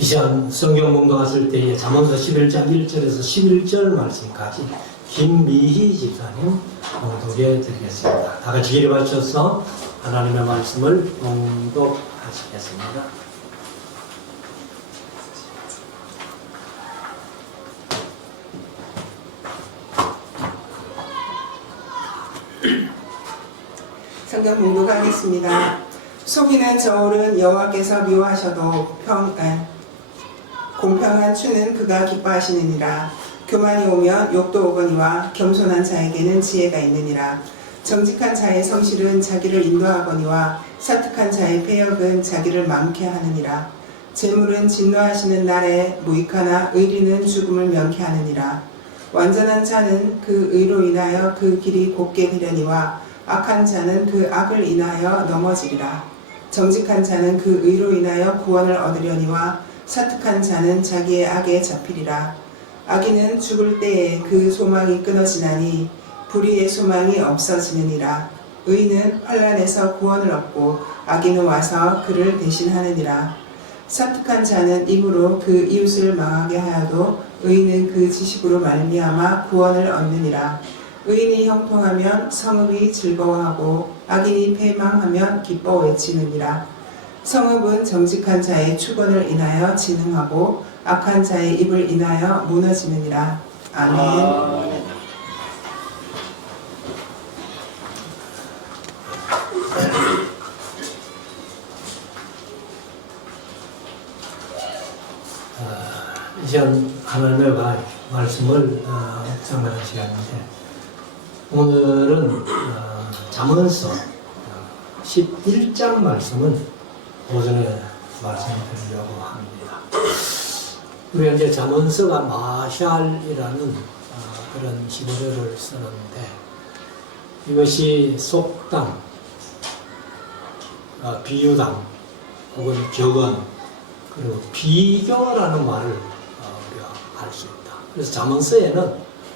이 시간 성경 공부하실 때에 잠언서 11장 1절에서 11절 말씀까지 김미희 집사님 봉독해 드리겠습니다. 다 같이 기립 하셔서 하나님의 말씀을 봉독하시겠습니다. 성경 봉독하겠습니다. 속이는 저울은 여호와께서 미워하셔도 공평한 추는 그가 기뻐하시느니라. 교만이 오면 욕도 오거니와 겸손한 자에게는 지혜가 있느니라. 정직한 자의 성실은 자기를 인도하거니와 사특한 자의 패역은 자기를 망케 하느니라. 재물은 진노하시는 날에 무익하나 의리는 죽음을 명케 하느니라. 완전한 자는 그 의로 인하여 그 길이 곧게 되려니와 악한 자는 그 악을 인하여 넘어지리라. 정직한 자는 그 의로 인하여 구원을 얻으려니와 사특한 자는 자기의 악에 잡히리라. 악인은 죽을 때에 그 소망이 끊어지나니 불의의 소망이 없어지느니라. 의인은 환난에서 구원을 얻고 악인은 와서 그를 대신하느니라. 사특한 자는 입으로 그 이웃을 망하게 하여도 의인은 그 지식으로 말미암아 구원을 얻느니라. 의인이 형통하면 성읍이 즐거워하고 악인이 패망하면 기뻐 외치느니라. 성읍은 정직한 자의 축원을 인하여 진흥하고 악한 자의 입을 인하여 무너지느니라. 아멘. 이 시간 하나님의 말씀을 묵상하는 시간인데, 오늘은 잠언서 11장 말씀을 오전에 말씀드리려고 합니다. 우리가 이제 잠언서가 마샬이라는 그런 히브리어를 쓰는데, 이것이 속담, 비유담, 혹은 격언, 그리고 비교라는 말을 우리가 할 수 있다. 그래서 잠언서에는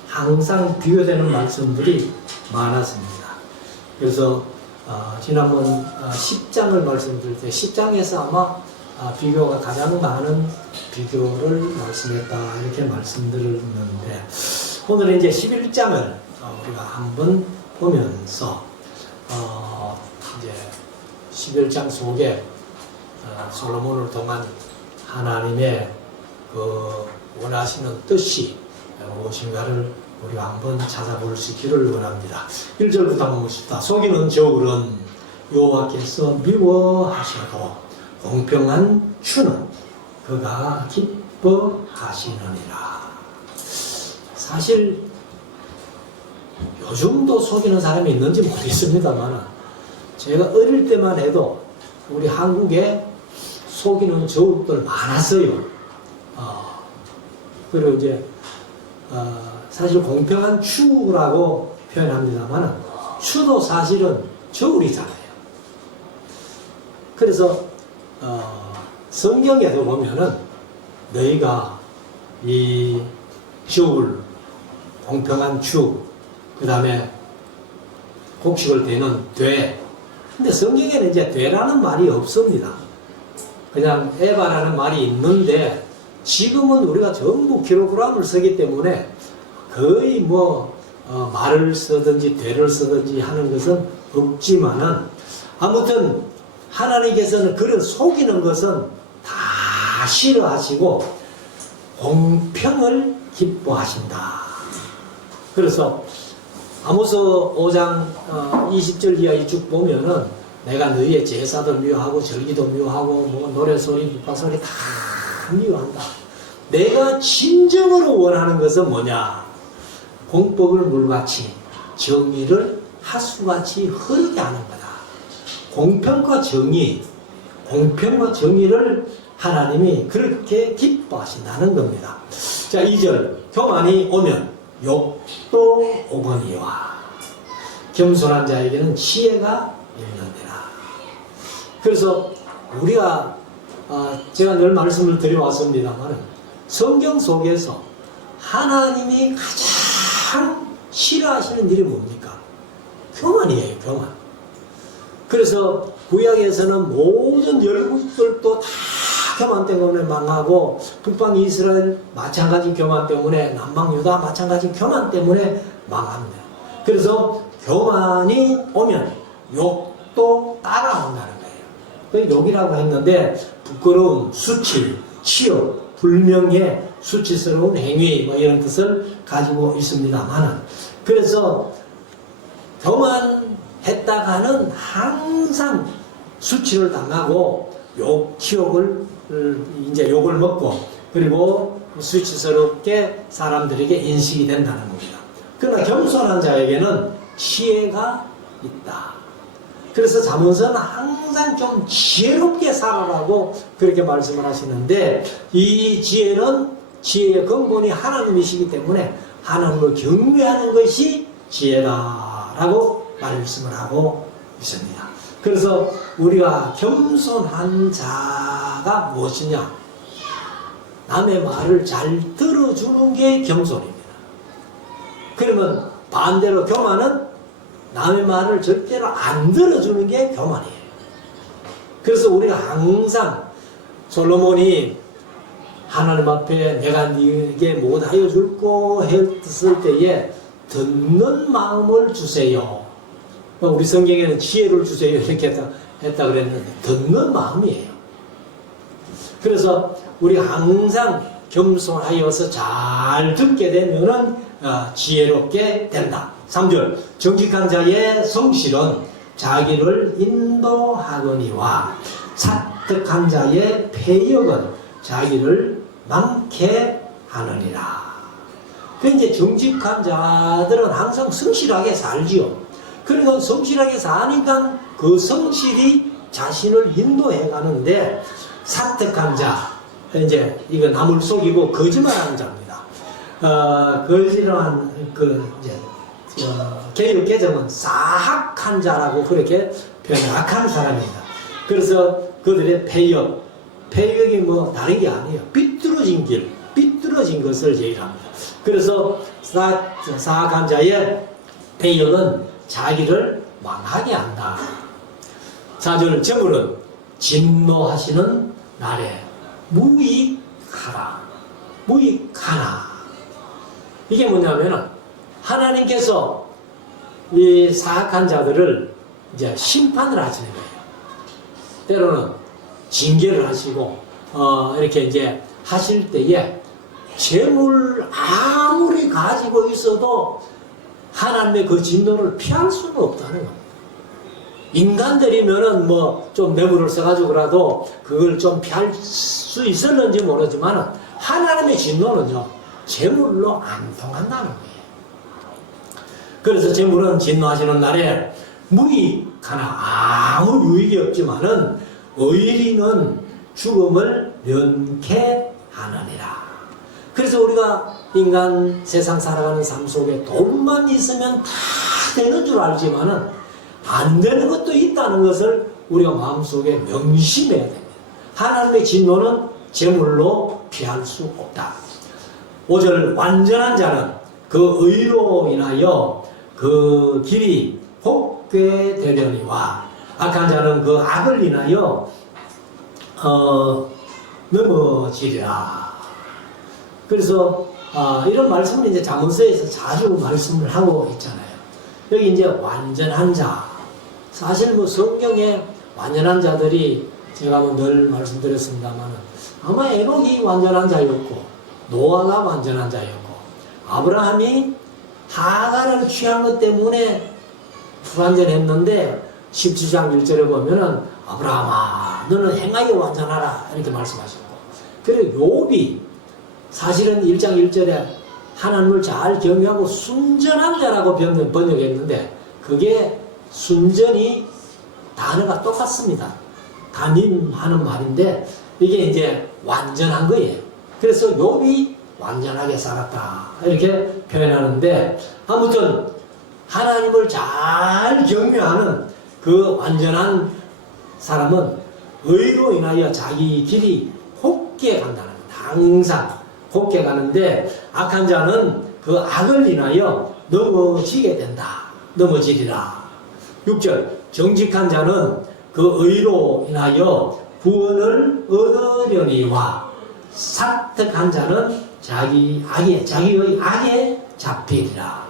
항상 비교되는 말씀들이 많았습니다. 그래서 지난번 10장을 말씀드릴 때 10장에서 아마 비교가 가장 많은 비교를 말씀했다 이렇게 말씀드렸는데, 오늘은 이제 11장을 우리가 한번 보면서 이제 11장 속에 솔로몬을 통한 하나님의 그 원하시는 뜻이 무엇인가를 우리가 한번 찾아볼 수 있기를 원합니다. 1절부터 한번 보십시다. 속이는 저울은 여호와께서 미워하셔도 공평한 추는 그가 기뻐하시느니라. 사실 요즘도 속이는 사람이 있는지 모르겠습니다만, 제가 어릴 때만 해도 우리 한국에 속이는 저울들 많았어요. 그리고 이제 사실 공평한 추라고 표현합니다만, 추도 사실은 저울이잖아요. 그래서 성경에도 보면은 너희가 이 저울, 공평한 추, 그 다음에 곡식을 대는 돼. 근데 성경에는 이제 되라는 말이 없습니다. 그냥 에바라는 말이 있는데, 지금은 우리가 전부 킬로그램을 쓰기 때문에 거의 말을 쓰든지 되를 쓰든지 하는 것은 없지만은, 아무튼 하나님께서는 그런 속이는 것은 다 싫어하시고 공평을 기뻐하신다. 그래서 아모스 5장 20절 이하에 쭉 보면은 내가 너희의 제사도 미워하고 절기도 미워하고 노래소리 빗방소리 다 미워한다. 내가 진정으로 원하는 것은 뭐냐? 공법을 물같이 정의를 하수같이 흐르게 하는 거다. 공평과 정의를 하나님이 그렇게 기뻐하신다는 겁니다. 자, 2절. 교만이 오면 욕도 오거니와 겸손한 자에게는 지혜가 있느니라. 그래서 우리가 제가 늘 말씀을 드려왔습니다만, 성경 속에서 하나님이 가장 싫어하시는 일이 뭡니까? 교만이에요, 교만. 그래서 구약에서는 모든 열국들도 다 교만 때문에 망하고 북방 이스라엘 마찬가지 교만 때문에 남방 유다 마찬가지 교만 때문에 망합니다. 그래서 교만이 오면 욕도 따라온다는 거예요. 그 욕이라고 했는데 부끄러움, 수치, 치욕, 불명예, 수치스러운 행위 뭐 이런 뜻을 가지고 있습니다만은 그래서 교만했다가는 항상 수치를 당하고 치욕을 이제 욕을 먹고 그리고 수치스럽게 사람들에게 인식이 된다는 겁니다. 그러나 겸손한 자에게는 지혜가 있다. 그래서 잠언서는 항상 좀 지혜롭게 살아라고 그렇게 말씀을 하시는데 이 지혜의 근본이 하나님이시기 때문에 하나님을 경외하는 것이 지혜다라고 말씀을 하고 있습니다. 그래서 우리가 겸손한 자가 무엇이냐? 남의 말을 잘 들어주는 게 겸손입니다. 그러면 반대로 교만은 남의 말을 절대로 안 들어주는 게 교만이에요. 그래서 우리가 항상 솔로몬이 하나님 앞에 내가 네게 못하여 줄고 했을 때에 듣는 마음을 주세요. 우리 성경에는 지혜를 주세요 이렇게 했다 그랬는데 듣는 마음이에요. 그래서 우리가 항상 겸손하여서 잘 듣게 되면은 지혜롭게 된다. 3절 정직한 자의 성실은 자기를 인도하거니와 사특한 자의 패역은 자기를 많게 하느니라. 그 이제 정직한 자들은 항상 성실하게 살지요. 그러니까 성실하게 사니까 그 성실이 자신을 인도해 가는데 사특한 자, 이제 이거 남을 속이고 거짓말하는 자입니다. 거짓말한 이제 개혁 개정은 사악한 자라고 그렇게 악한 사람입니다. 그래서 그들의 패역이 뭐 다른 게 아니에요. 삐뚤어진 것을 제일합니다. 그래서 사악한 자의 패역은 자기를 망하게 한다. 4절 저물은 진노하시는 날에 무익하나. 이게 뭐냐면은 하나님께서 이 사악한 자들을 이제 심판을 하시는 거예요. 때로는 징계를 하시고 이렇게 이제 하실 때에 재물 아무리 가지고 있어도 하나님의 그 진노를 피할 수는 없다는 겁니다. 인간들이면은 뭐 좀 뇌물을 써가지고라도 그걸 좀 피할 수 있었는지 모르지만 하나님의 진노는요 재물로 안 통한다는 거예요. 그래서 재물은 진노하시는 날에 무익하나 아무 유익이 없지만은 의리는 죽음을 면케 하느니라. 그래서 우리가 인간 세상 살아가는 삶 속에 돈만 있으면 다 되는 줄 알지만은 안 되는 것도 있다는 것을 우리가 마음속에 명심해야 됩니다. 하나님의 진노는 재물로 피할 수 없다. 5절 완전한 자는 그 의로 인하여 그 길이 곱게 되려니와 악한 자는 그 악을 인하여 넘어지리라. 그래서 이런 말씀을 이제 잠언서에서 자주 말씀을 하고 있잖아요. 여기 이제 완전한 자, 사실 뭐 성경에 완전한 자들이 제가 뭐 늘 말씀드렸습니다만 아마 에녹이 완전한 자였고 노아가 완전한 자였고 아브라함이 하가를 취한 것 때문에 불완전했는데 17장 1절에 보면은 아브라함아 너는 행하여 완전하라 이렇게 말씀하셨고, 그리고 욥이 사실은 1장 1절에 하나님을 잘 경외하고 순전한 자라고 번역했는데 그게 순전히 단어가 똑같습니다. 담임하는 말인데 이게 이제 완전한 거예요. 그래서 욥이 완전하게 살았다 이렇게 표현하는데, 아무튼 하나님을 잘 경외하는 그 완전한 사람은 의로 인하여 자기 길이 곱게 간다는 겁니다. 항상 곱게 가는데 악한 자는 그 악을 인하여 넘어지게 된다. 넘어지리라. 6절 정직한 자는 그 의로 인하여 구원을 얻으려니와 사특한 자는 자기의 악에 잡히리라.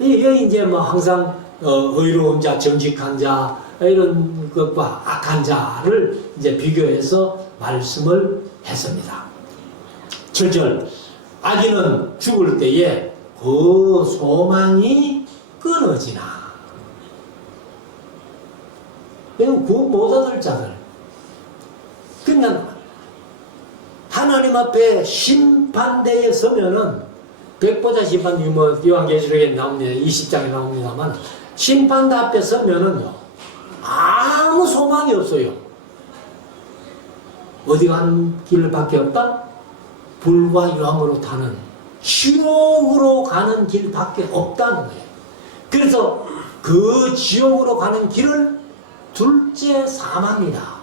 여기 이제 뭐 항상 의로운 자, 정직한 자 이런 것과 악한 자를 이제 비교해서 말씀을 했습니다. 7절 악인은 죽을 때에 그 소망이 끊어지나. 그냥 구원 못 얻을 자들. 그냥 하나님 앞에 심판대에 서면은 백보자 심판, 뭐 요한계시록에 나옵니다. 20장에 나옵니다만 심판대 앞에 서면은요 아무 소망이 없어요. 어디 간 길밖에 없다? 불과 유황으로 타는 지옥으로 가는 길밖에 없다는 거예요. 그래서 그 지옥으로 가는 길을 둘째 사망이다.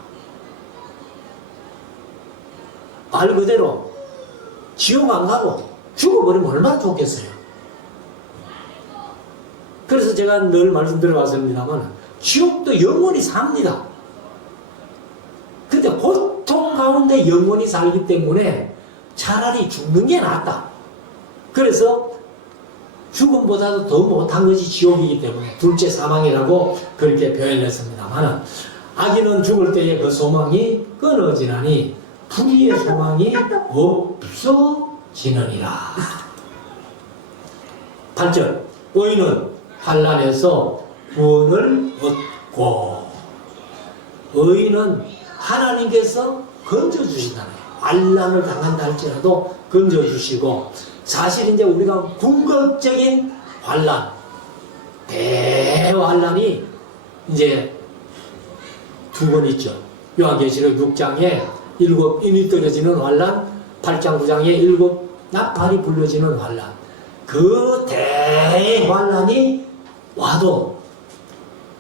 말 그대로 지옥 안 가고 죽어버리면 얼마나 좋겠어요. 그래서 제가 늘 말씀드려왔습니다만 지옥도 영원히 삽니다. 근데 고통 가운데 영원히 살기 때문에 차라리 죽는 게 낫다. 그래서 죽음보다도 더 못한 것이 지옥이기 때문에 둘째 사망이라고 그렇게 표현했습니다만 악인은 죽을 때에 그 소망이 끊어지나니 불의의 소망이 없어지느니라. 8절 의인은 환난에서 구원을 얻고 의인은 하나님께서 건져주신다는 거예요. 환난을 당한다 할지라도 건져주시고 사실 이제 우리가 궁극적인 환난 대환난이 이제 두 번 있죠. 요한계시록 6장에 7 인이 떨어지는 환난, 8장 9장에 7 나팔이 불려지는 환난. 그 대환난이 와도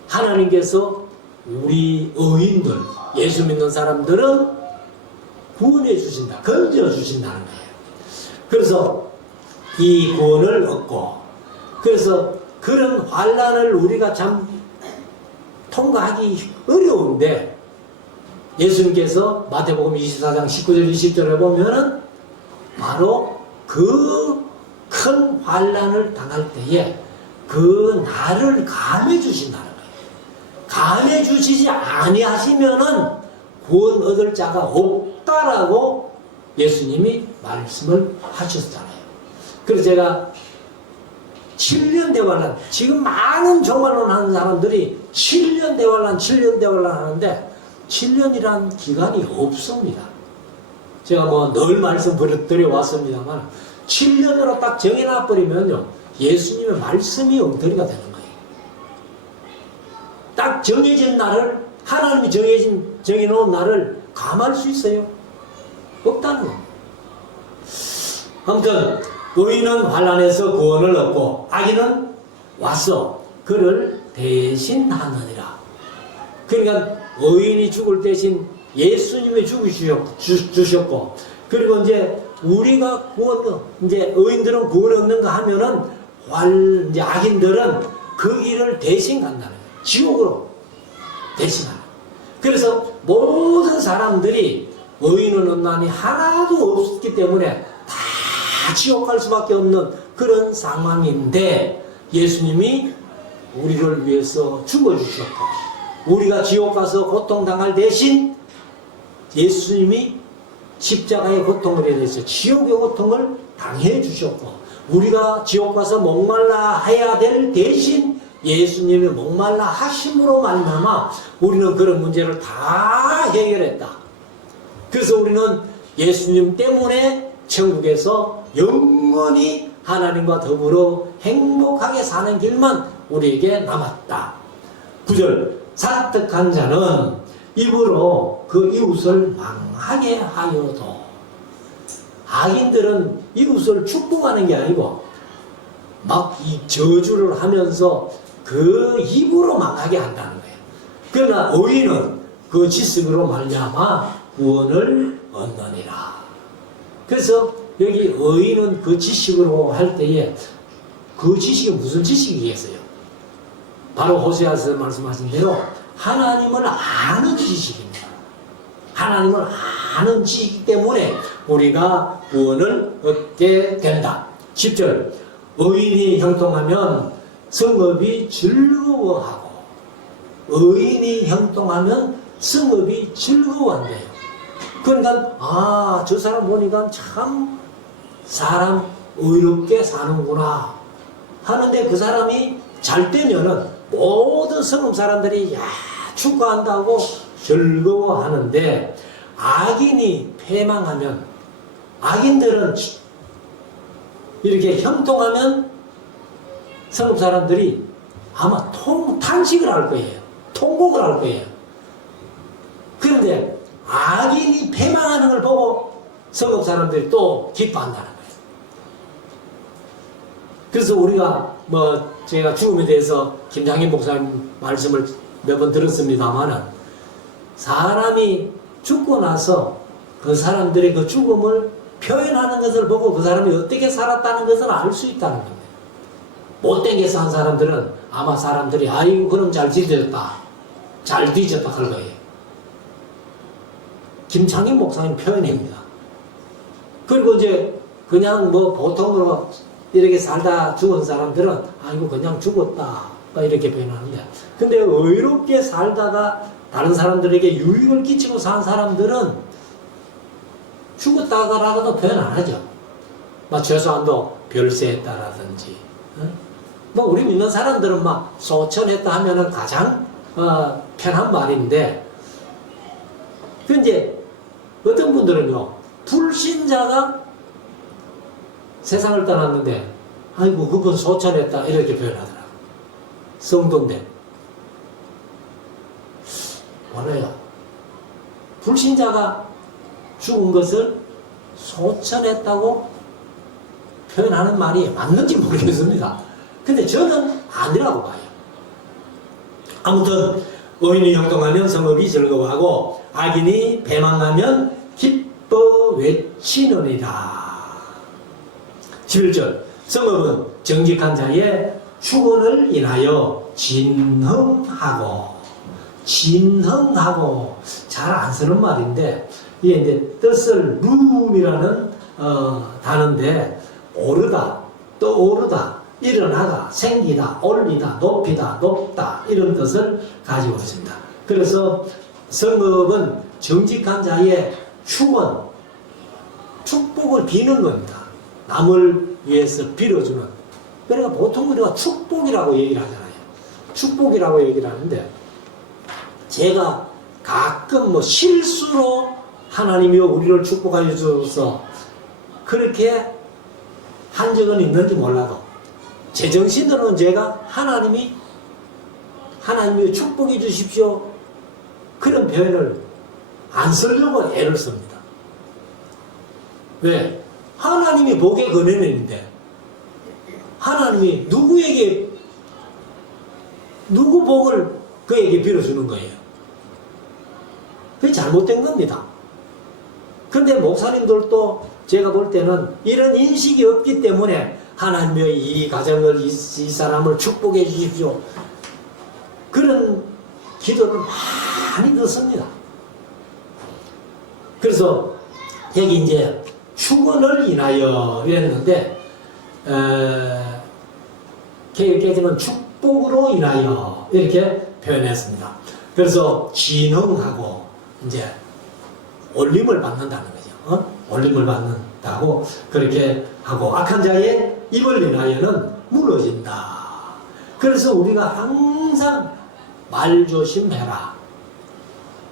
하나님께서 우리 의인들, 예수 믿는 사람들은 구원해 주신다, 건져 주신다는 거예요. 그래서 이 구원을 얻고, 그래서 그런 환난을 우리가 참 통과하기 어려운데 예수님께서 마태복음 24장 19절 20절에 보면은 바로 그 큰 환난을 당할 때에 그 나를 감해 주신다는 거예요. 감해 주시지 아니하시면은 구원 얻을 자가 없다라고 예수님이 말씀을 하셨잖아요. 그래서 제가 7년 대환란, 지금 많은 종말론 하는 사람들이 7년 대환란, 7년 대환란 하는데 7년이란 기간이 없습니다. 제가 뭐 늘 말씀드려 왔습니다만 7년으로 딱 정해놔버리면요 예수님의 말씀이 엉터리가 되는 거예요. 딱 정해진 날을, 하나님이 정해놓은 날을 감할 수 있어요? 없다는 겁니다. 아무튼 의인은 환난에서 구원을 얻고 악인은 와서 그를 대신하느니라. 그러니까 의인이 죽을 대신 예수님이 죽으셨고, 그리고 이제 우리가 구원, 이제 의인들은 구원 얻는가 하면은 이제 악인들은 그 길을 대신 간다는 거예요. 지옥으로 대신하는. 그래서 모든 사람들이 의인은 없나니 하나도 없기 때문에 다 지옥 갈 수밖에 없는 그런 상황인데 예수님이 우리를 위해서 죽어주셨고 우리가 지옥 가서 고통당할 대신 예수님이 십자가의 고통을 해서 지옥의 고통을 당해 주셨고 우리가 지옥 가서 목말라 해야 될 대신 예수님이 목말라 하심으로 말미암아 우리는 그런 문제를 다 해결했다. 그래서 우리는 예수님 때문에 천국에서 영원히 하나님과 더불어 행복하게 사는 길만 우리에게 남았다. 9절 사특한 자는 입으로 그 이웃을 망하게 하여도. 악인들은 이웃을 축복하는 게 아니고 막 이 저주를 하면서 그 입으로 망하게 한다는 거예요. 그러나 의인은 그 지식으로 말미암아 구원을 얻느니라. 그래서 여기 의인은 그 지식으로 할 때에 그 지식이 무슨 지식이겠어요? 바로 호세아서 말씀하신 대로 하나님을 아는 지식입니다. 하나님을 아는 지이기 때문에 우리가 구원을 얻게 된다. 10절 의인이 형통하면 성읍이 즐거워하고 의인이 형통하면 성읍이 즐거워한대요. 그러니까 저 사람 보니까 참 사람 의롭게 사는구나 하는데 그 사람이 잘 되면은 모든 성읍 사람들이 축하한다고 즐거워하는데 악인이 패망하면 악인들은 이렇게 형통하면 성읍 사람들이 아마 탄식을 할 거예요. 통곡을 할 거예요. 그런데 악인이 패망하는 걸 보고 성읍 사람들이 또 기뻐한다는 거예요. 그래서 우리가 제가 죽음에 대해서 김장인 목사님 말씀을 몇 번 들었습니다만은 사람이 죽고 나서 그 사람들의 그 죽음을 표현하는 것을 보고 그 사람이 어떻게 살았다는 것을 알 수 있다는 겁니다. 못되게 산 사람들은 아마 사람들이 아이고 그럼 잘 뒤졌다 잘 뒤졌다 그럴 거예요. 김창인 목사님 표현입니다. 그리고 이제 그냥 보통으로 이렇게 살다 죽은 사람들은 아이고 그냥 죽었다 이렇게 표현하는데 근데 의롭게 살다가 다른 사람들에게 유익을 끼치고 산 사람들은 죽었다라고도 표현 안 하죠. 최소한도 별세했다라든지 우리 믿는 사람들은 소천했다 하면은 가장 편한 말인데 근데 어떤 분들은요 불신자가 세상을 떠났는데 아이고 그분 소천했다 이렇게 표현하더라고요. 성도인데 몰라요. 불신자가 죽은 것을 소천했다고 표현하는 말이 맞는지 모르겠습니다. 근데 저는 아니라고 봐요. 아무튼 의인이 형통하면 성읍이 즐거워하고 악인이 배망하면 기뻐 외치느니라. 11절 성읍은 정직한 자의 축원을 인하여 진흥하고 잘 안 쓰는 말인데 이게 이제 뜻을 룸이라는 단어인데 오르다 떠오르다 일어나다 생기다 올리다 높이다 높다 이런 뜻을 가지고 있습니다. 그래서 성읍은 정직한 자의 축원 축복을 비는 겁니다. 남을 위해서 빌어주는. 그러니까 보통 우리가 축복이라고 얘기를 하잖아요. 축복이라고 얘기를 하는데 제가 가끔 실수로 하나님이 우리를 축복하여 주셔서 그렇게 한 적은 있는지 몰라도 제정신으로는 제가 하나님이 축복해 주십시오 그런 표현을 안 쓰려고 애를 씁니다. 왜? 하나님이 복의 근원인데 하나님이 누구 복을 그에게 빌어주는 거예요. 그게 잘못된 겁니다. 근데 목사님들도 제가 볼 때는 이런 인식이 없기 때문에 하나님의 이 가정을 이 사람을 축복해 주십시오 그런 기도를 많이 듣습니다. 그래서 여기 이제 축원을 인하여 이랬는데 개혁개정은 축복으로 인하여 이렇게 표현했습니다. 그래서 진흥하고 이제 올림을 받는다는 거죠. 올림을 받는다고 그렇게 하고 악한 자의 입을 인하여는 무너진다. 그래서 우리가 항상 말조심해라.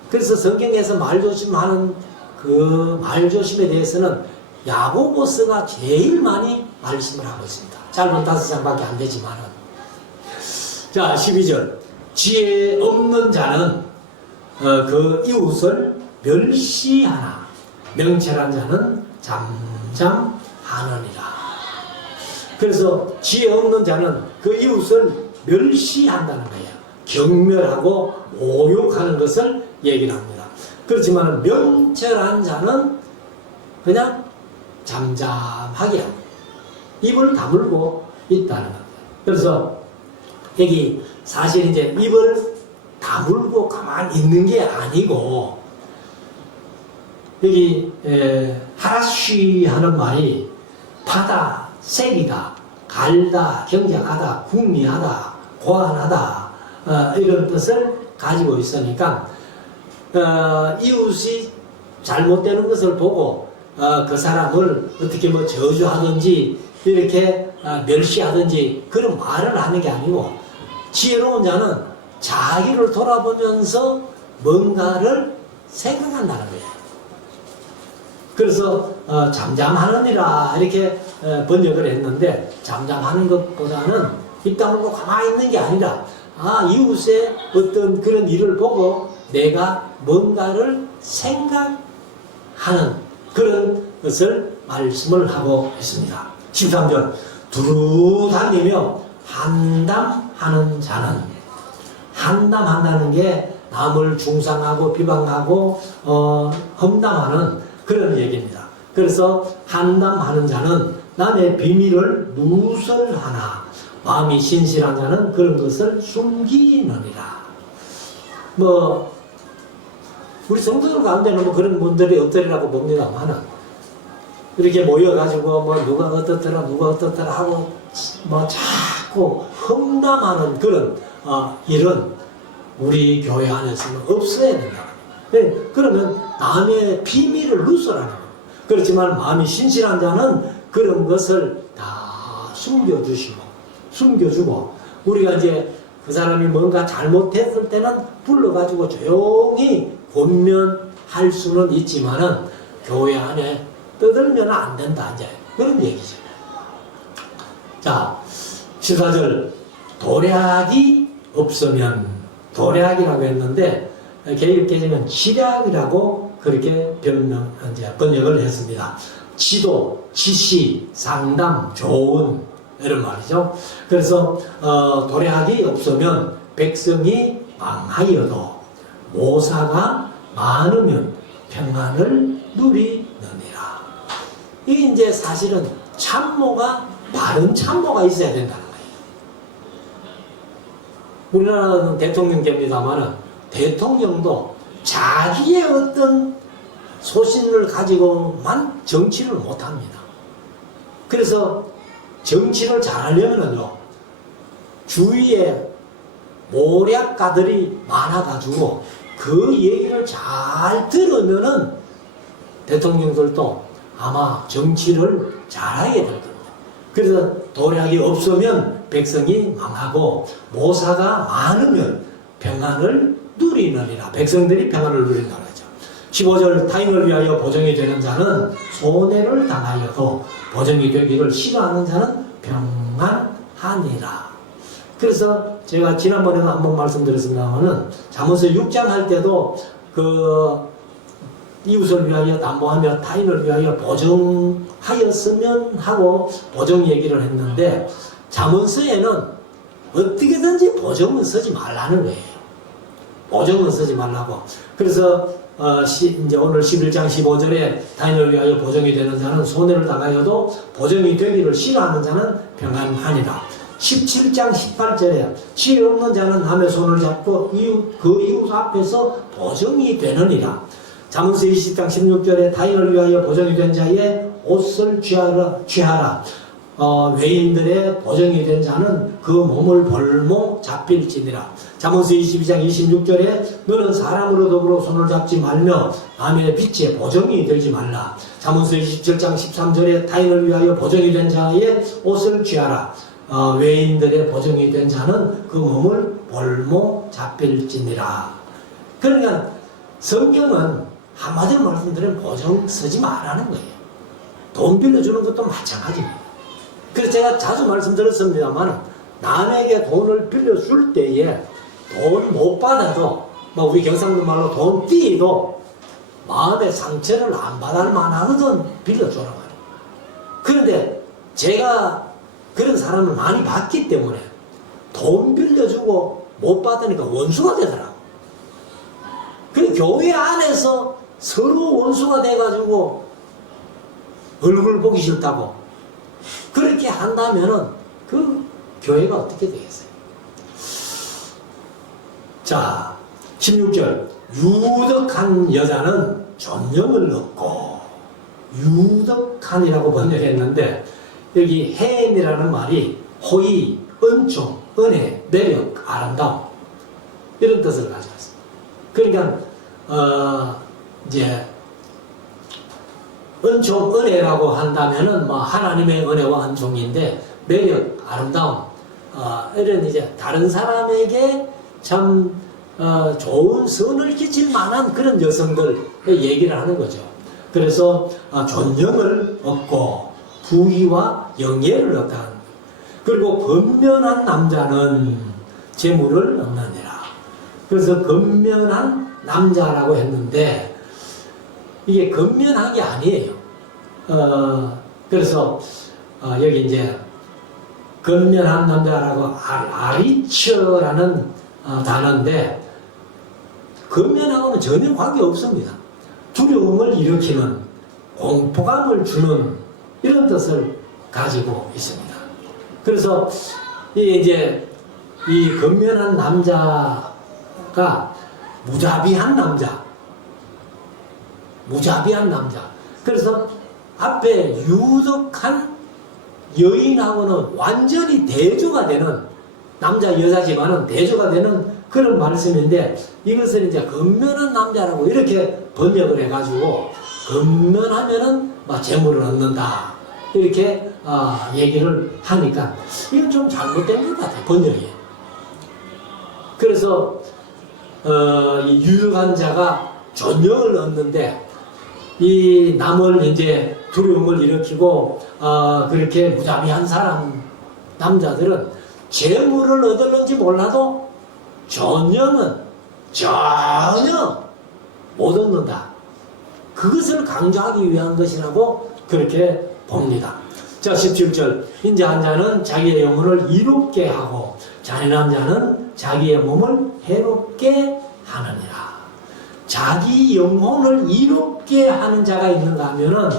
그래서 성경에서 말조심하는 그 말조심에 대해서는 야고보서가 제일 많이 말씀을 하고 있습니다. 짧은 5장밖에 안 되지만은. 자, 12절. 지혜 없는 자는 그 이웃을 멸시하나 명철한 자는 잠잠하느니라. 그래서 지혜 없는 자는 그 이웃을 멸시한다는 거예요. 경멸하고 모욕하는 것을 얘기를 합니다. 그렇지만 명철한 자는 그냥 잠잠하게 합니다. 입을 다물고 있다는 겁니다. 그래서 여기 사실 이제 입을 다물고 가만히 있는 게 아니고 여기 하라쉬 하는 말이 파다, 세리다, 갈다, 경작하다, 궁리하다, 고안하다 이런 뜻을 가지고 있으니까 이웃이 잘못되는 것을 보고 그 사람을 어떻게 뭐 저주하든지 이렇게 멸시하든지 그런 말을 하는 게 아니고 지혜로운 자는 자기를 돌아보면서 뭔가를 생각한다는 거예요. 그래서 잠잠하느니라 이렇게 번역을 했는데 잠잠하는 것보다는 입 다물고 가만히 있는 게 아니라 이웃의 어떤 그런 일을 보고 내가 뭔가를 생각하는 그런 것을 말씀을 하고 있습니다. 13절 두루 다니며 한담하는 자는 한담한다는 게 남을 중상하고 비방하고 험담하는 그런 얘기입니다. 그래서 한담하는 자는 남의 비밀을 누설하나 마음이 신실한 자는 그런 것을 숨기느니라. 우리 성도들 가운데는 그런 분들이 없더라고 봅니다만은 이렇게 모여가지고 누가 어떻더라 하고 자꾸 험담하는 그런 일은 우리 교회 안에서는 없어야 된다. 그러면 남의 비밀을 누설하는 거예요. 그렇지만 마음이 신실한 자는 그런 것을 다 숨겨주고 우리가 이제 그 사람이 뭔가 잘못했을 때는 불러가지고 조용히 권면할 수는 있지만은 교회 안에 떠들면 안 된다 이제 그런 얘기죠. 자, 14절 도략이 없으면 도략이라고 했는데 개혁개정은 지략이라고 그렇게 번역을 했습니다. 지도, 지시, 상담, 조언 이런 말이죠. 그래서 도략이 없으면 백성이 망하여도 모사가 많으면 평안을 누리느니라. 이게 이제 사실은 참모가 바른 참모가 있어야 된다는 거예요. 우리나라는 대통령제입니다만은 대통령도 자기의 어떤 소신을 가지고만 정치를 못합니다. 그래서 정치를 잘하려면요 주위에 모략가들이 많아가지고 그 얘기를 잘 들으면은 대통령들도 아마 정치를 잘하게 될 겁니다. 그래서 도략이 없으면 백성이 망하고 모사가 많으면 평안을 누리느니라. 백성들이 평안을 누린다고 하죠. 15절 타인을 위하여 보정이 되는 자는 손해를 당하여도 보정이 되기를 싫어하는 자는 평안하니라. 그래서 제가 지난번에도 한번 말씀드렸습니다만은 잠언서 6장 할 때도 이웃을 위하여 담보하며 타인을 위하여 보정하였으면 하고 보정 얘기를 했는데 잠언서에는 어떻게든지 보정은 쓰지 말라는 거예요. 보정은 쓰지 말라고. 그래서 이제 오늘 11장 15절에 타인을 위하여 보정이 되는 자는 손해를 당하여도 보정이 되기를 싫어하는 자는 평안하니라. 17장 18절에 지혜 없는 자는 남의 손을 잡고 그 이웃 앞에서 보정이 되느니라. 잠언서 20장 16절에 타인을 위하여 보정이 된 자의 옷을 취하라. 외인들의 보정이 된 자는 그 몸을 벌모 잡힐지니라. 잠언서 22장 26절에 너는 사람으로 더불어 손을 잡지 말며 남의 빛에 보정이 되지 말라. 잠언서 27장 13절에 타인을 위하여 보정이 된 자의 옷을 취하라. 외인들의 보정이 된 자는 그 몸을 벌모 잡힐지니라. 그러니까 성경은 한마디로 말씀드리면 보정 쓰지 말라는 거예요. 돈 빌려주는 것도 마찬가지입니다. 그래서 제가 자주 말씀드렸습니다만 남에게 돈을 빌려줄 때에 돈 못 받아도 우리 경상도 말로 돈 띄도 마음의 상처를 안 받을 만하거든 빌려주라고 해요. 그런데 제가 그런 사람을 많이 봤기 때문에 돈 빌려주고 못 받으니까 원수가 되더라고. 그 교회 안에서 서로 원수가 돼가지고 얼굴 보기 싫다고 그렇게 한다면은 그 교회가 어떻게 되겠어요? 자, 16절 유덕한 여자는 존영을 얻고 유덕한이라고 번역했는데 여기 햄이라는 말이 호의, 은총, 은혜, 매력, 아름다움 이런 뜻을 가지고 있습니다. 그러니까 이제 은총, 은혜라고 한다면은 뭐 하나님의 은혜와 은총인데 매력, 아름다움 이런 이제 다른 사람에게 참 좋은 선을 끼칠 만한 그런 여성들 얘기를 하는 거죠. 그래서 존영을 얻고 부귀와 영예를 얻다. 그리고 건면한 남자는 재물을 얻느니라. 그래서 건면한 남자라고 했는데 이게 건면한 게 아니에요. 그래서 여기 이제 건면한 남자라고 아리처라는 단어인데 건면하고는 전혀 관계 없습니다. 두려움을 일으키는 공포감을 주는 이런 뜻을 가지고 있습니다. 그래서 이제 이 건면한 남자가 무자비한 남자. 그래서 앞에 유독한 여인하고는 완전히 대조가 되는 남자 여자지만은 대조가 되는 그런 말씀인데 이것을 이제 건면한 남자라고 이렇게 번역을 해가지고 건면하면은 재물을 얻는다 이렇게 얘기를 하니까 이건 좀 잘못된 것 같아요, 번역이. 그래서 이 유력한 자가 존영을 얻는데 이 남을 이제 두려움을 일으키고 그렇게 무자비한 남자들은 재물을 얻을는지 몰라도 존영은 전혀 못 얻는다. 그것을 강조하기 위한 것이라고 그렇게 봅니다. 자, 17절. 인자한 자는 자기의 영혼을 이롭게 하고 잔인한 자는 자기의 몸을 해롭게 하느니라. 자기 영혼을 이롭게 하는 자가 있는가 하면은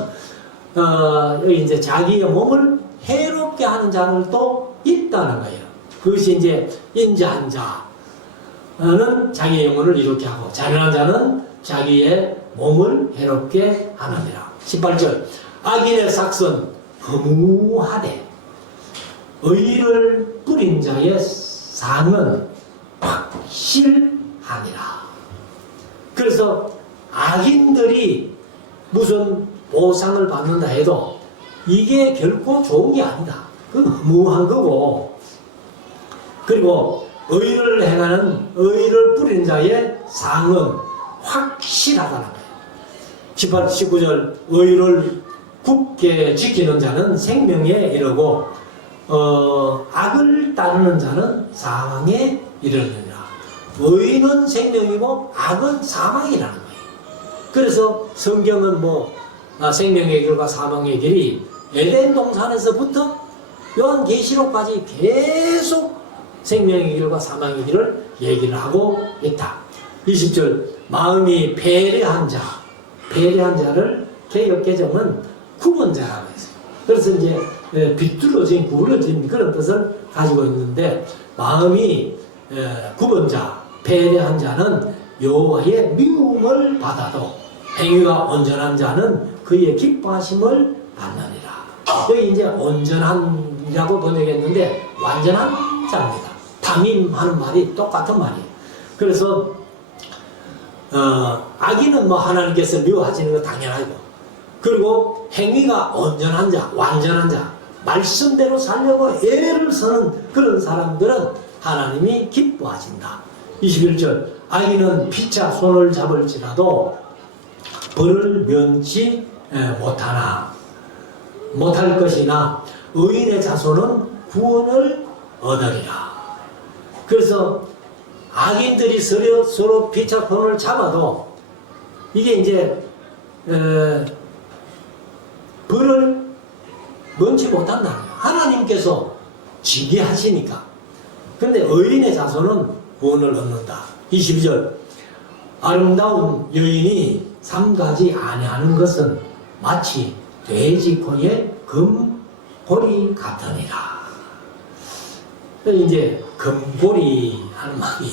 여기 이제 자기의 몸을 해롭게 하는 자는 또 있다는 거예요. 그것이 이제 인자한 자는 자기의 영혼을 이롭게 하고 잔인한 자는 자기의 몸을 해롭게 하느니라. 18절. 악인의 삭선 허무하되 의를 뿌린 자의 상은 확실하니라. 그래서 악인들이 무슨 보상을 받는다 해도 이게 결코 좋은 게 아니다. 그건 허무한 거고, 그리고 의를 행하는 의를 뿌린 자의 상은 확실하다는 거예요. 18, 19절. 의를 굳게 지키는 자는 생명에 이르고 악을 따르는 자는 사망에 이르느니라. 의는 생명이고 악은 사망이라는 거예요. 그래서 성경은 생명의 길과 사망의 길이 에덴 동산에서부터 요한계시록까지 계속 생명의 길과 사망의 길을 얘기를 하고 있다. 20절. 마음이 배려한 자를 개역개정은 구분자라고 했어요. 그래서 이제 비뚤어진 구부러진 그런 뜻을 가지고 있는데 마음이 구분자, 배려한 자는 여호와의 미움을 받아도 행위가 온전한 자는 그의 기뻐하심을 받느니라. 여기 이제 온전한이라고 번역했는데 완전한 자입니다. 담임하는 말이 똑같은 말이에요. 그래서 악인은 하나님께서 미워하시는 거 당연하고, 그리고 행위가 온전한 자, 완전한 자, 말씀대로 살려고 애를 쓰는 그런 사람들은 하나님이 기뻐하신다. 21절. 악인은 피차 손을 잡을지라도 벌을 면치 못할 것이나 의인의 자손은 구원을 얻으리라. 그래서 악인들이 서로 피차 손을 잡아도 이게 이제 벌을 면치 못한다. 하나님께서 지게 하시니까. 근데 의인의 자손은 구원을 얻는다. 22절. 아름다운 여인이 삼가지 아니하는 것은 마치 돼지 코에 금고리 같으니라. 이제 금고리 하는 말이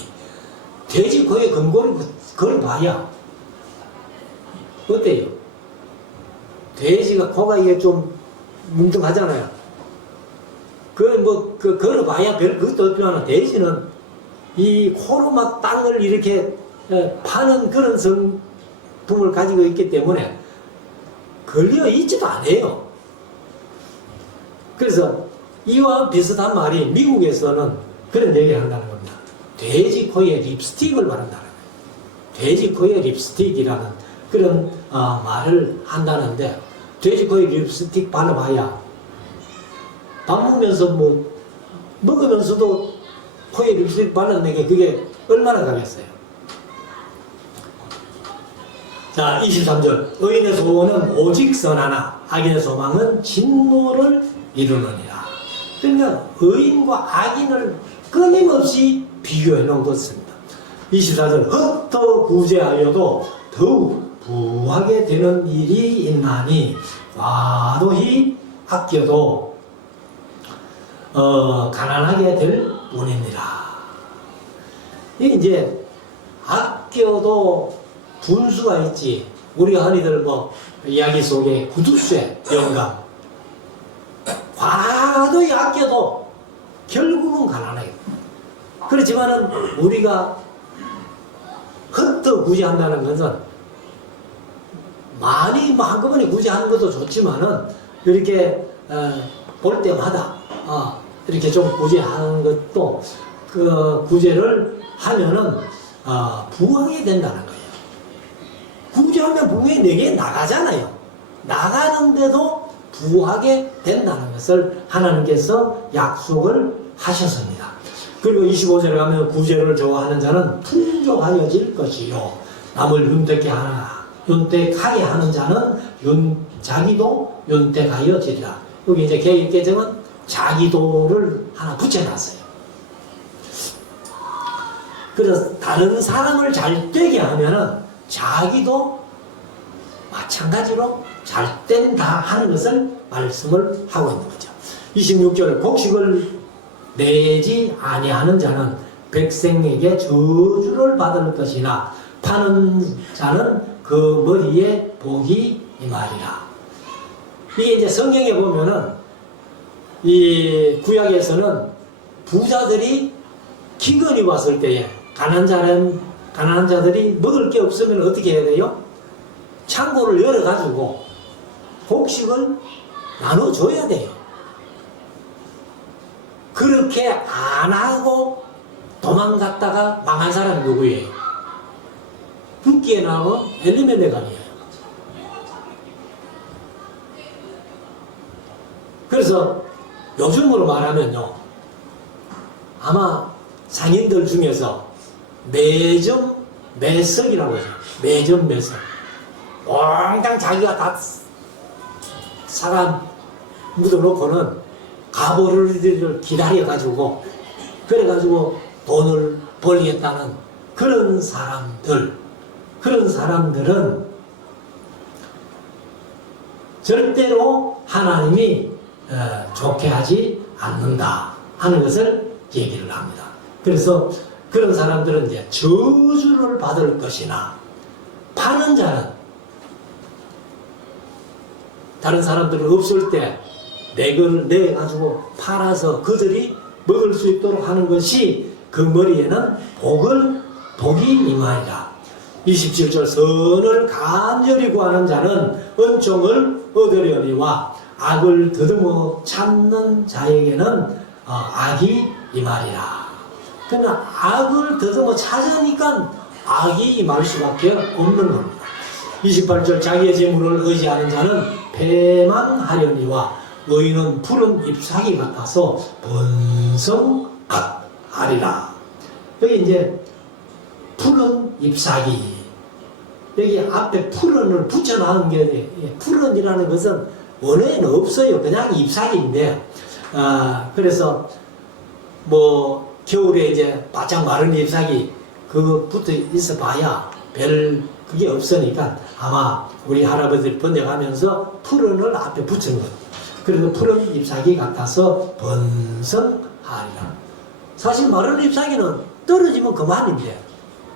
돼지 코에 금고리 그걸 봐야 어때요? 돼지가 코가 이게 좀 뭉뚱하잖아요. 걸어봐야 별 그것도 없지만 돼지는 이 코로 막 땅을 이렇게 파는 그런 성품을 가지고 있기 때문에 걸려 있지도 않아요. 그래서 이와 비슷한 말이 미국에서는 그런 얘기를 한다는 겁니다. 돼지 코에 립스틱을 바른다는 거예요. 돼지 코에 립스틱이라는 그런 말을 한다는데, 돼지 코에 립스틱 발라봐야 밥 먹으면서 먹으면서도 코에 립스틱 발랐는 게 그게 얼마나 가겠어요. 자, 23절. 의인의 소원은 오직 선하나 악인의 소망은 진노를 이루느니라. 그러니까 의인과 악인을 끊임없이 비교해 놓은 것입니다. 24절. 헛더 구제하여도 더욱 부하게 되는 일이 있나니 과도히 아껴도 가난하게 될 뿐이니라. 이게 이제 아껴도 분수가 있지. 우리가 흔히들 이야기 속에 구두쇠 영감. 과도히 아껴도 결국은 가난해요. 그렇지만은 우리가 헛더 구제한다는 것은 많이 한꺼번에 구제하는 것도 좋지만은 이렇게 볼 때마다 이렇게 좀 구제하는 것도 그 구제를 하면은 부하게 된다는 거예요. 구제하면 분명히 내게 나가잖아요. 나가는데도 부하게 된다는 것을 하나님께서 약속을 하셨습니다. 그리고 25절에 가면 구제를 좋아하는 자는 풍족하여질 것이요 남을 윤택하게 하는 자는 자기도 윤택하여지리라. 여기 이제 개정은 자기도를 하나 붙여놨어요. 그래서 다른 사람을 잘 되게 하면은 자기도 마찬가지로 잘 된다 하는 것을 말씀을 하고 있는 거죠. 26절. 곡식을 내지 아니하는 자는 백성에게 저주를 받을 것이나 파는 자는 그 머리에 복이 임하리라. 이게 이제 성경에 보면은 이 구약에서는 부자들이 기근이 왔을 때에 가난한 자들이 먹을 게 없으면 어떻게 해야 돼요? 창고를 열어가지고 곡식을 나눠줘야 돼요. 그렇게 안 하고 도망갔다가 망한 사람이 누구예요? 붓기에 나온 엘리멜렉아니에요. 그래서 요즘으로 말하면요, 아마 상인들 중에서 매점 매석이라고 해요. 매점 매석. 몽땅 자기가 다 사람 묻어놓고는 가보를 기다려가지고 그래가지고 돈을 벌겠다는 그런 사람들은 절대로 하나님이 좋게 하지 않는다 하는 것을 얘기를 합니다. 그래서 그런 사람들은 이제 저주를 받을 것이나, 파는 자는 다른 사람들은 없을 때 내걸 내가지고 팔아서 그들이 먹을 수 있도록 하는 것이 그 머리에는 복이 임하리라. 27절. 선을 간절히 구하는 자는 은총을 얻으려니와 악을 더듬어 찾는 자에게는 악이 임하리라. 그러나 악을 더듬어 찾으니까 악이 임할 수밖에 없는 겁니다. 28절. 자기의 재물을 의지하는 자는 패망하려니와 의인은 푸른 잎사귀 같아서 번성하리라. 여기 이제 푸른 잎사귀, 여기 앞에 푸른을 붙여놓은 게, 푸른이라는 것은 원어에는 없어요. 그냥 잎사귀인데, 그래서 겨울에 이제 바짝 마른 잎사귀 그거 붙어 있어 봐야 그게 없으니까 아마 우리 할아버지들 번역하면서 푸른을 앞에 붙인 거예요. 그래서 푸른 잎사귀 같아서 번성하리라. 사실 마른 잎사귀는 떨어지면 그만인데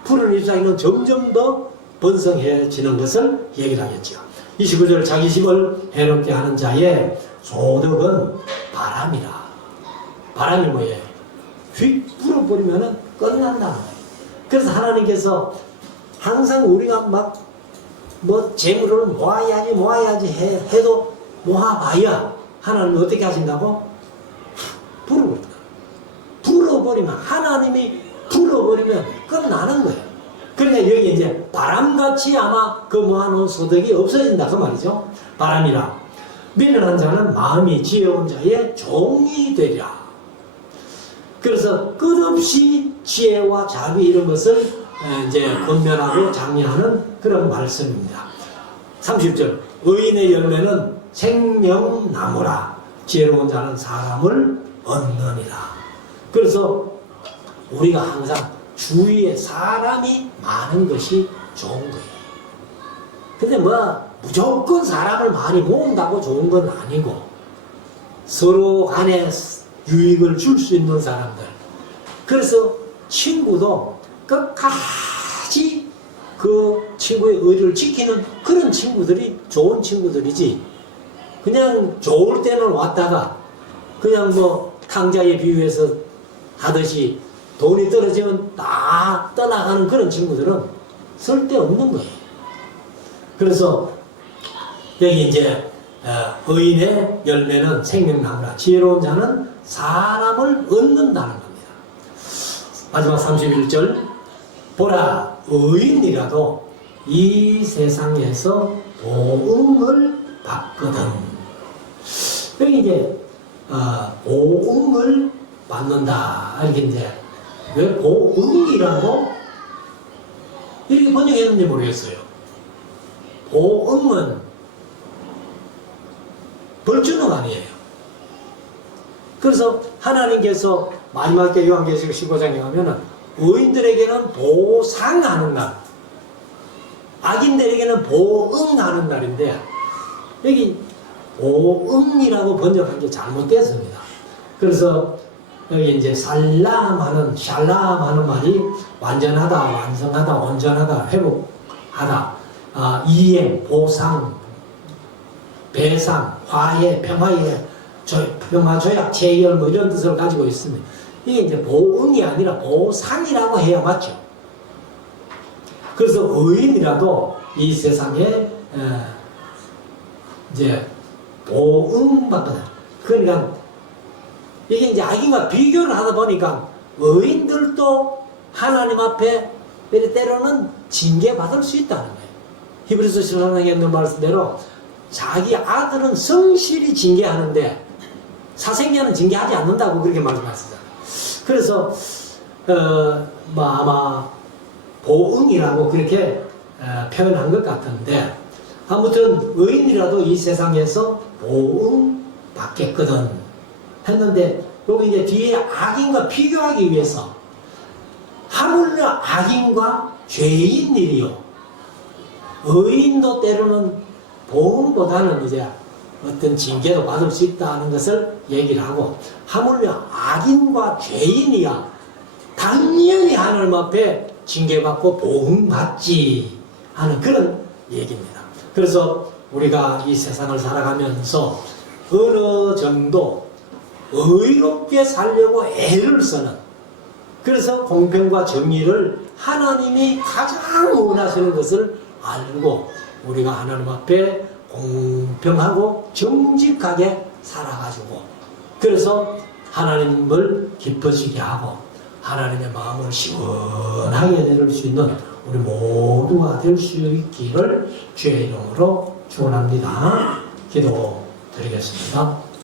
푸른 잎사귀는 점점 더 번성해지는 것을 얘기를 하겠죠. 29절 자기 집을 해롭게 하는 자의 소득은 바람이라. 바람이 뭐예요? 휙 불어버리면 끝난다는 거예요. 그래서 하나님께서 항상 우리가 막 뭐 재물을 모아야지 해도 모아봐야 하나님은 어떻게 하신다고? 불어버린다. 불어버리면 하나님이 불어버리면 끝나는 거예요. 그러니까 여기 이제 바람같이 아마 그 모아놓은 소득이 없어진다 그 말이죠. 바람이라. 미련한 자는 마음이 지혜로운 자의 종이 되리라. 그래서 끝없이 지혜와 자비 이런 것을 이제 권면하고 장려하는 그런 말씀입니다. 30절 의인의 열매는 생명나무라. 지혜로운 자는 사람을 얻느니라. 그래서 우리가 항상 주위에 사람이 많은 것이 좋은 거예요. 근데 뭐 무조건 사람을 많이 모은다고 좋은 건 아니고 서로 간에 유익을 줄 수 있는 사람들. 그래서 친구도 끝까지 그 친구의 의리를 지키는 그런 친구들이 좋은 친구들이지, 그냥 좋을 때는 왔다가 그냥 뭐 탕자에 비유해서 하듯이 돈이 떨어지면 다 떠나가는 그런 친구들은 쓸데없는 거예요. 그래서 여기 이제 의인의 열매는 생명나무라. 지혜로운 자는 사람을 얻는다는 겁니다. 마지막 31절 보라 의인이라도 이 세상에서 보응을 받거든. 여기 이제 보응을 받는다 이렇게 이제 왜 보응이라고 이렇게 번역했는지 모르겠어요. 보응은 벌주는 아니에요. 그래서 하나님께서 마지막 때 요한계시록 15장에 가면은 의인들에게는 보상하는 날, 악인들에게는 보응하는 날인데 여기 보응이라고 번역한 게 잘못됐습니다. 그래서 여기 이제 샬람하는 말이 완전하다, 완성하다, 온전하다, 회복하다, 이행, 보상, 배상, 화해, 평화해, 평화, 조약, 체열 뭐 이런 뜻을 가지고 있습니다. 이게 이제 보응이 아니라 보상이라고 해야 맞죠. 그래서 의인이라도 이 세상에 이제 보응받거든. 그러니까 이게 이제 악인과 비교를 하다 보니까 의인들도 하나님 앞에 때로는 징계받을 수 있다는 거예요. 히브리서 14장에 있는 말씀대로 자기 아들은 성실히 징계하는데 사생자는 징계하지 않는다고 그렇게 말씀하시잖아요. 그래서 뭐 아마 보응이라고 그렇게 표현한 것 같은데 아무튼 의인이라도 이 세상에서 보응 받겠거든 했는데 여기 이제 뒤에 악인과 비교하기 위해서 하물며 악인과 죄인일이요 의인도 때로는 보응보다는 이제 어떤 징계도 받을 수 있다는 것을 얘기를 하고 하물며 악인과 죄인이야 당연히 하나님 앞에 징계받고 보응받지 하는 그런 얘기입니다. 그래서 우리가 이 세상을 살아가면서 어느 정도 의롭게 살려고 애를 쓰는, 그래서 공평과 정의를 하나님이 가장 원하시는 것을 알고 우리가 하나님 앞에 공평하고 정직하게 살아가지고 그래서 하나님을 기뻐지게 하고 하나님의 마음을 시원하게 내릴 수 있는 우리 모두가 될 수 있기를 주의 이름으로 축원합니다. 기도드리겠습니다.